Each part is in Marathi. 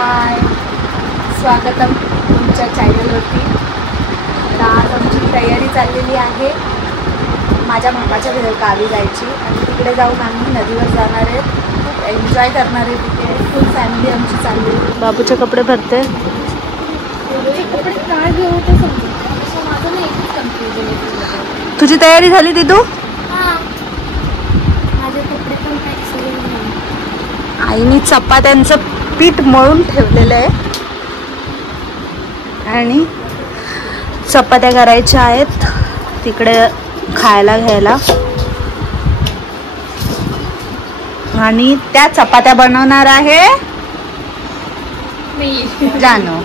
हाय, स्वागतम तुमच्या चॅनलवरती. तर आज आमची तयारी चाललेली आहे माझ्या मामाच्या गावी जायची आणि तिकडे जाऊन आम्ही नदीवर जाणार आहे. खूप एन्जॉय करणार आहे तिथे. फुल फॅमिली आमची चालली आहे. बाबूचे कपडे भरते. कपडे काय घेऊ ते समजून माझं नाही कन्फ्युजन आहे. तुझी तयारी झाली ती तू? माझे कपडे पण आईने चपात्यांचं पीठ मळून ठेवलेलं आहे आणि चपात्या करायच्या आहेत तिकडे खायला घ्यायला. आणि त्या चपात्या बनवणार आहे मी, जानू.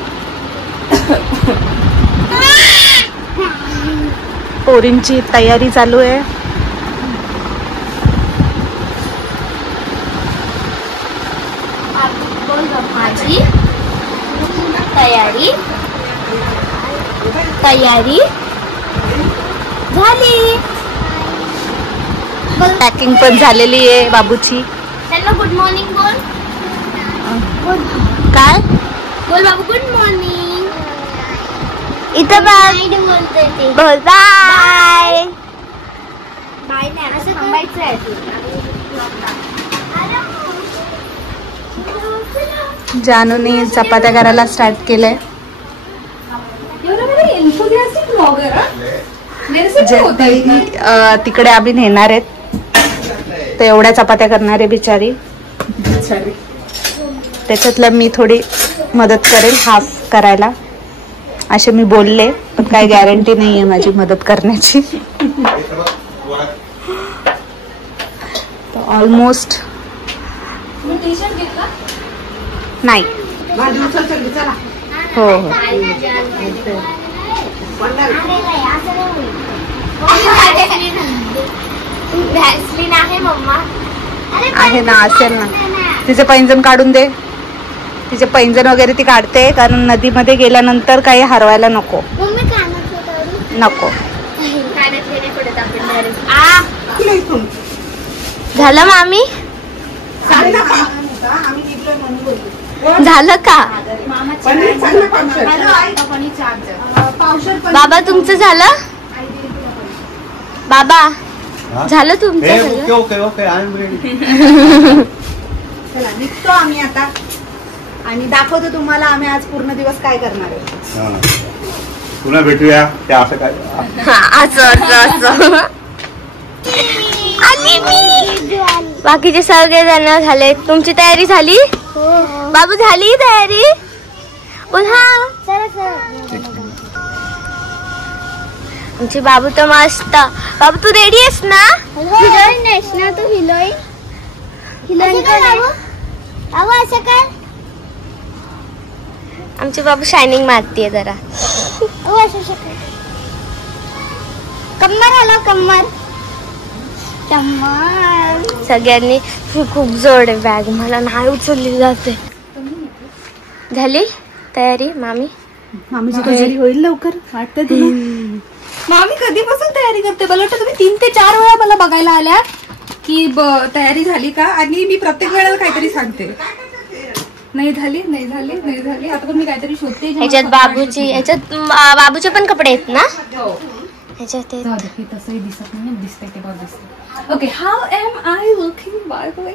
पोरींची तयारी चालू आहे. माझी तयारी झाली. पॅकिंग पण झालेली आहे बाबूची. त्यांना गुड मॉर्निंग बोल. काय बोल बाबू, गुड मॉर्निंग. इथं बोलते ते बोल बाय. बाय नाही, असं थांबायचं आहे. जानूने चपात्या करायला स्टार्ट केलंय. तिकडे आम्ही नेणार आहेत तर एवढ्या चपात्या करणार आहे बिचारी. त्याच्यातलं मी थोडी मदत करेल हाफ करायला असे मी बोलले, पण काही गॅरंटी नाही आहे माझी मदत करण्याची. ऑलमोस्ट नाही. हो हो आहे ना, असेल ना. तिचे पैंजण काढून दे. तिचे पैंजण वगैरे ती काढते कारण नदीमध्ये गेल्यानंतर काही हरवायला नको. झालं मामी? झालं का बाबा तुमचं झालं? बाबा झालं तुमचं? Okay I am ready. चला निघतो आम्ही आता आणि दाखवतो तुम्हाला आम्ही आज पूर्ण दिवस काय करणार आहे. पुन्हा भेटूया. ते असं काय असं बाकीचे सगळे जण झाले. तुमची तयारी झाली? बाबू झाली तयारी? बोल हा. आमची बाबू तर मस्त. बाबू तू रेडी आहेस ना? हिरोईन आहेस ना तू? हिरोईन बाबू असं कर. आमची बाबू शायनिंग मारतीये जरा. कम्मर आला, कम्मर. सगळ्यांनी खूप जोड आहे बॅग. मला नाही उचलली जाते. झाली तयारी मामी? मामीची तयारी होईल लवकर वाटतं तुला? मामी कधीपासून तयारी करते? मला वाटतं तुम्ही 3 ते 4 वेळा मला बघायला आल्या की तयारी झाली का, आणि मी प्रत्येक वेळेला काहीतरी सांगते नाही झाली. आता पण मी काहीतरी शोधते. ह्याच्यात बाबूची, ह्याच्यात बाबूचे पण कपडे आहेत ना? ह्याच्यात तसंही दिसत नाही, दिसते ते बघ दिसते. Okay, how am I looking by the way?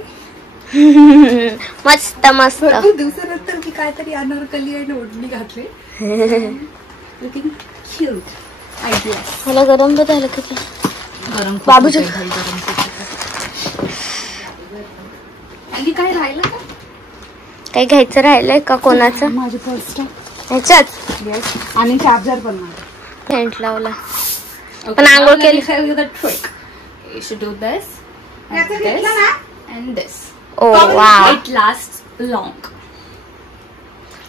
मस्त मस्त. दिवसानंतर मी काहीतरी अनारकली आणि ओढणी घातली. Looking cute. मला गरम पण झालं किती. गरम बाबूचं आणि काय राहिलं का? काही घ्यायचं राहिलंय का कोणाचं? माझी पर्स ह्याच्यात आणि चार्जर पण माझा. पेंट लावला पण आंघोळ केली. You should do this and this and this. Oh wow. It lasts long.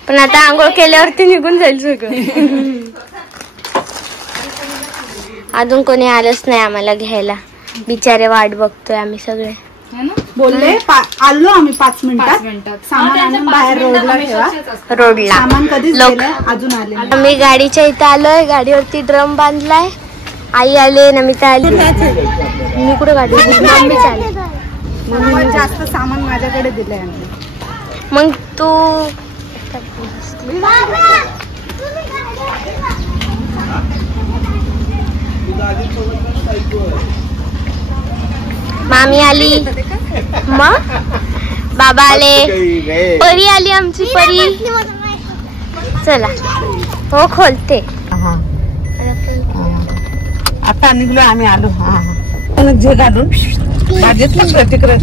पण आता आंघोळ केल्यावरती निघून जाईल सगळं. अजून कोणी आलंच नाही आम्हाला घ्यायला. बिचारे वाट बघतोय आम्ही सगळे. बोलले आलो आम्ही 5 मिनिटात. सामान आणून बाहेर रोडला ठेवा. रोडला सामान कधीच गेलं, अजून आले. आम्ही गाडीच्या इथं आलोय. गाडीवरती ड्रम बांधलाय. आई आले, नमिता आली. मी कुठे गाडी? मम्मी चालली. म्हणून जास्त सामान माझ्याकडे दिलंय. मग तू मामी आली, मग बाबा आले, परी आली आमची परी. चला हो खोलते. आता निघलो आम्ही आलो. जे घालून भाजीतलं तिकडे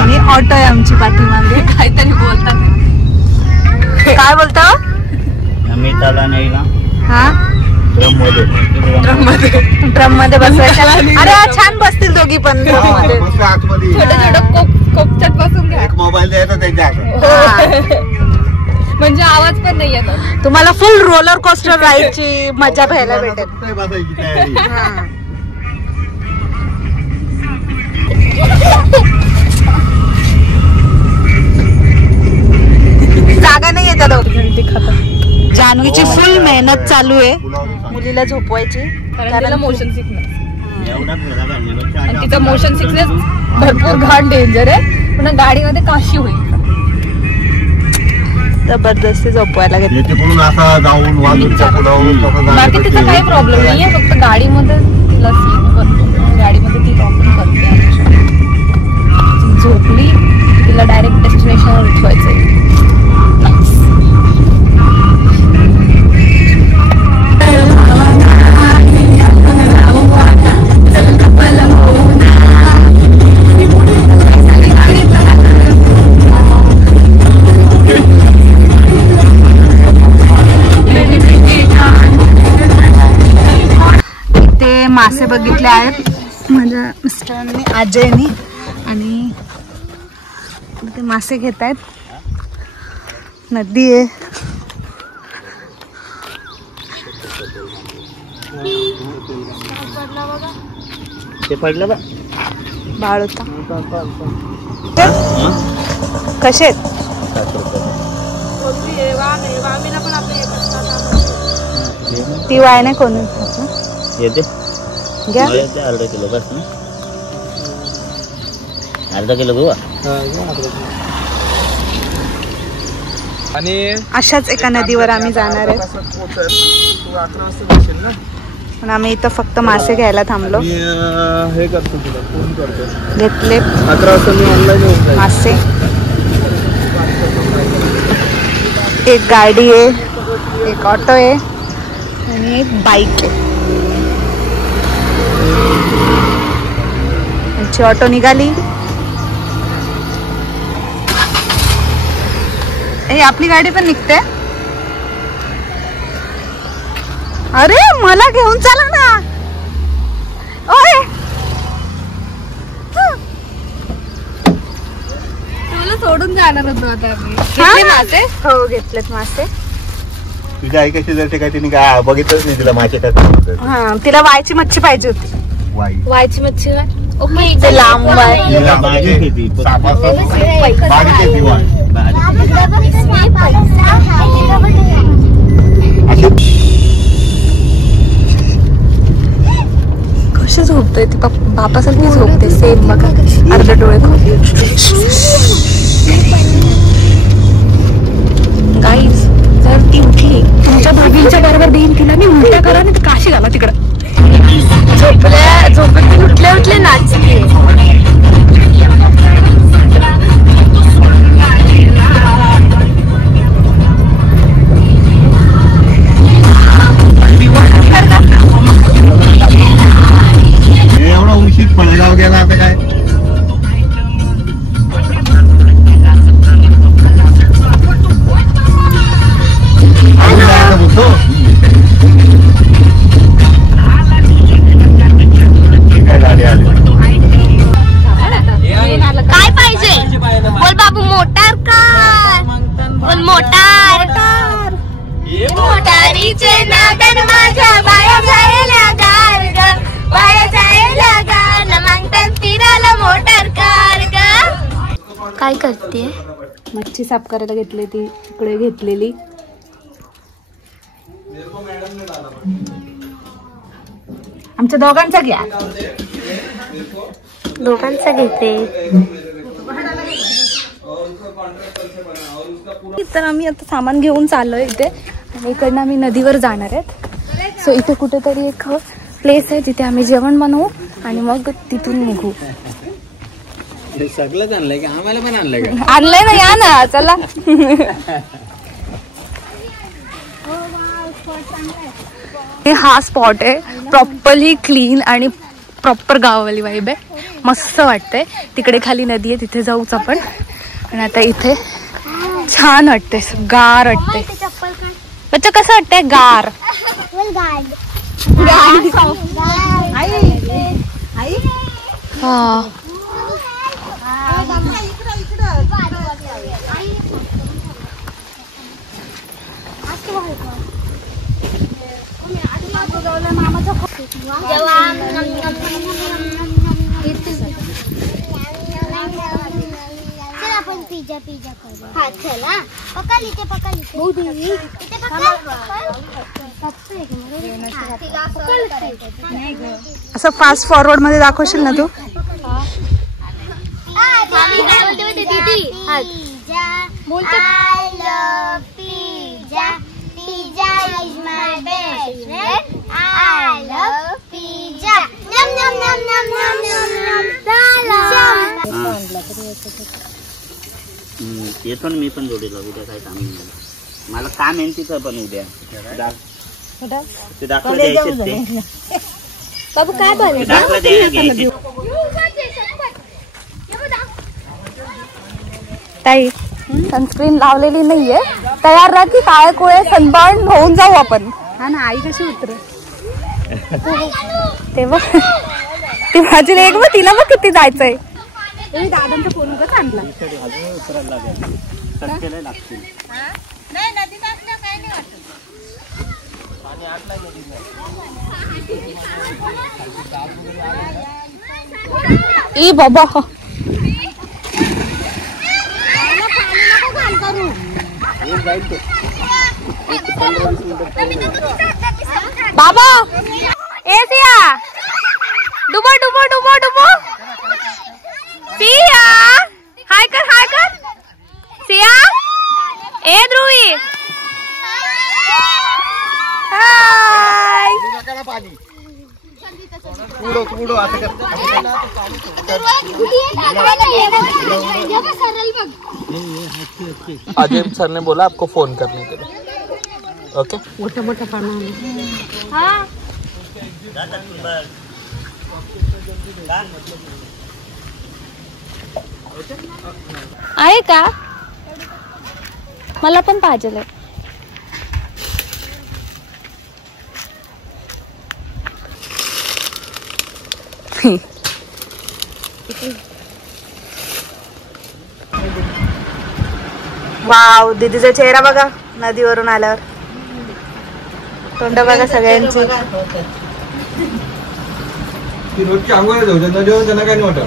आणि ऑटो आहे आमची पाठीमागे. काहीतरी बोलतात. काय बोलता? हा ड्रम मध्ये बसवायचं. अरे छान बसतील दोघी पण ड्रम मध्ये. कोपच्यात बसून घ्या. एक मोबाईल द्यायचा त्यांच्या हातात. म्हणजे आवाज पण नाही येणार. तुम्हाला फुल रोलर कोस्टर राईडची मजा घ्यायला भेटेल. नाही बसायची तयारी. जागा नाही येतात. जान्हवीची फुल मेहनत चालू आहे मुलीला झोपवायची. कारण तिला मोशन सिकनेस आणि तिचं मोशन सिकनेस भरपूर घाण डेंजर आहे. पण गाडीमध्ये काशी होईल. जबरदस्ती झोपवायला घेतली. तिकडून असा जाऊन वाजूच्या पुलावरून बाकी तिचा काही प्रॉब्लेम नाहीये. फक्त गाडीमध्ये तिला सीन करतो. गाडीमध्ये ती प्रॉब्लेम करते. झोपली तिला डायरेक्ट डेस्टिनेशनवर उठवायचंय. मासे बघितले आहेत माझ्या मिस्टरांनी अजयनी आणि ते मासे घेत आहेत. नदी आहे. ते पडलं बा बाळ होता. कसे आहेत? ती वाय नाही कोणी येते घ्या. अर्धा किलो बस ना. अर्धा किलो गोवा. आणि अशाच एका नदीवर आम्ही जाणार आहे. पण आम्ही इथं फक्त मासे घ्यायला थांबलो. हे करतो तुला फोन करतो. घेतले 11 वाजता मी ऑनलाईन येऊन जाईल. मासे. एक गाडी आहे, एक ऑटो आहे आणि एक बाईक आहे. आमची ऑटो निघाली. आपली गाडी पण निघते. अरे मला घेऊन चला ना. ओय तुला सोडून जाणार होतो आता आम्ही. घेतले मासे. हो घेतलेत मासे. तुझ्या आई कशी जर काय तिने काय बघितलंच नाही तिला मासे काय. हा तिला वायची मच्छी पाहिजे होती. वायची मच्छी ओके ते लांब वाय. कशी झोपते ती बापासारखी झोपते सेम. बघा अर्धे डोळे गाईज. जर ती उठली तुमच्या दोघींच्या बरोबर देईन तिला. मी उलट्या करा नाही तर काशी घाला तिकडं. झोपेत उठले नाचते. एवढा उशीर पळगाव गेला आता काय. काय पाहिजे बोल बाबू. मोटार कार बोल. मोटार मोटारीचे नादन माझ्या बाया जायला गार ग. बाया जायला गार मागतात फिरायला मोटार कार ग. काय करते मच्छी साफ करायला घेतली ती तिकडे घेतलेली. आमच्या दोघांचा घ्या. दोघांचा घेते. तर आम्ही आता सामान घेऊन चाललोय इथे आणि इकडनं आम्ही नदीवर जाणार आहेत. सो इथे कुठेतरी एक प्लेस आहे जिथे आम्ही जेवण बनवू आणि मग तिथून निघू. सगळंच आणलंय का? आम्हाला पण आणलंय का? आणलंय ना, या ना चला. हा स्पॉट आहे प्रॉपरली क्लीन आणि प्रॉपर गावावाली वाईब आहे. मस्त वाटतंय. तिकडे खाली नदी आहे तिथे जाऊच आपण. आणि आता इथे छान वाटतंय, गार वाटतंय. बच्चा कसं वाटतंय? गार. हा आपण पिझ्झा करू. हा चला पकड इथे असं फास्ट फॉरवर्ड मध्ये दाखवशील ना तू? Pizza is my best friend. I love pizza. Nom nom nom nom nom nom nom. येतो ना मी पण जोडीला. उद्या काय काम नाही मला. काम आहे तिथं पण उद्या ते दाखला द्यायचे ते. बाबू काय बोलले? दाखला द्यायचे. ताई सनस्क्रीन लावलेली नाहीये. तयार राहा की काळे कोळे सनबर्न होऊन जाऊ आपण. हा ना. आई कशी उतरे तेव्हा ती माझी लेक मग तिला मग किती जायचंय. दादांचा फोन कसं आणला? ई बाबा बाबा ए सिया डुबो डुबो डुबो डुबो. सिया हाय कर सिया. ए ध्रुवी हाय. अजय सर ने बोला आपको फोन करने के लिए. ओके. मोठा मोठा पाना. आहे का? मला पण पाहिजे. वाव दीदीचा चेहरा बघा नदीवरून आल्यावर. तोंड बघा सगळ्यांची. रोजची आंघोळ नदीवर त्यांना काही नाही वाटत.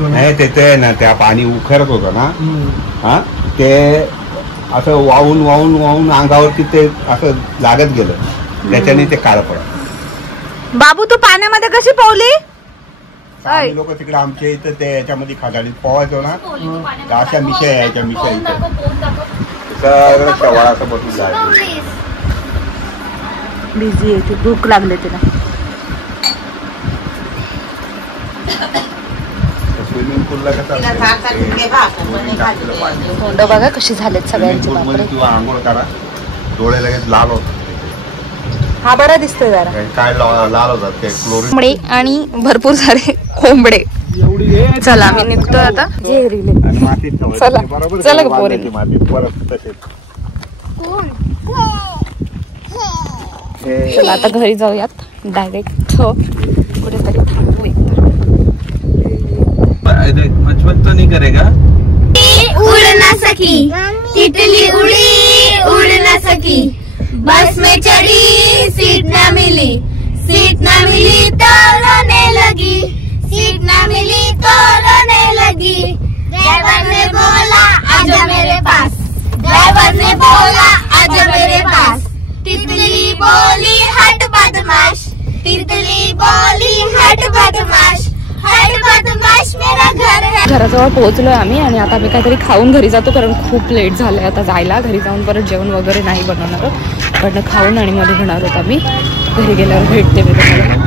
नाही ते ना त्या पाणी उखरत होतं ना. हा ते असं वाहून वाहून वाहून अंगावरती ते असं लागत गेलं. त्याच्याने ते काळ पडत. बाबू तू पाण्यामध्ये कशी पोहली? लोक तिकडे आमच्या इथं ते याच्यामध्ये खाजाडीत पोहायचो ना. तर अशा मिशा यायच्या. मिशा इथं सगळं शेवाळ असं बसून जायचं. बिझी आहे ती. भूक लागले तिला. स्विमिंग पूलला तोंड बघा कशी झालेत सगळ्यांची. किंवा आंघोळ करा डोळे लगेच लाल होतात. हा बरा दिसतोय जरा. काय लाल होतात ते क्लोरीन. कोंबडे आणि भरपूर सारे कोंबडे. चला आम्ही निघतोय आता. चला चला पोरी. चला आता घरी जाऊयात. डायरेक्ट कुठेतरी थांबू. मजबूत तो नहीं करेगा. उड़ ना सकी तितली उड़ी उड़ ना सकी. बस में चढ़ी सीट ना मिली तो रोने लगी. सीट ना मिली तो रोने लगी. ड्राइवर ने बोला आजा मेरे पास, ड्राइवर ने बोला आजा मेरे पास, तितली बोली हट बदमाश, तितली बोली हट बदमाश, हट बदमाश मेरा घर है. घराजवळ पोहोचलोय आम्ही आणि आता आम्ही काहीतरी खाऊन घरी जातो कारण खूप लेट झालंय आता जायला. घरी जाऊन परत जेवण वगैरे नाही बनवणार आहोत, पण खाऊन आणि मध्ये घेणार आहोत आम्ही. घरी गेल्यावर भेटते मी तुम्हाला.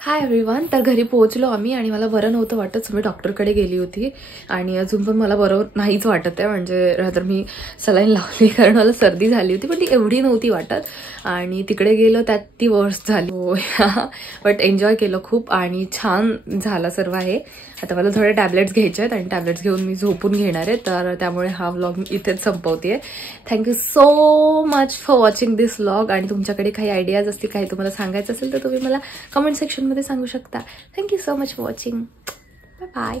Hi everyone. तर घरी पोहोचलो आम्ही आणि मला बरं नव्हतं वाटत, मी डॉक्टरकडे गेली होती आणि अजून पण मला बरं नाहीच वाटत आहे. म्हणजे रात्र मी सलाईन लावली कारण मला सर्दी झाली होती, पण ती एवढी नव्हती वाटत आणि तिकडे गेलो त्यात ती वर्स झाली. हो बट एन्जॉय केलं खूप आणि छान झाला सर्व आहे. आता मला थोडे टॅबलेट्स घ्यायचे आहेत आणि टॅबलेट्स घेऊन मी झोपून घेणार आहे. तर त्यामुळे हा व्लॉग इथेच संपवते. Thank you so much for watching this vlog. आणि तुमच्याकडे काही आयडियाज असतील, काही तुम्हाला सांगायचं असेल तर तुम्ही मला कमेंट सेक्शनमध्ये सांगू शकता. Thank you so much for watching. Bye bye.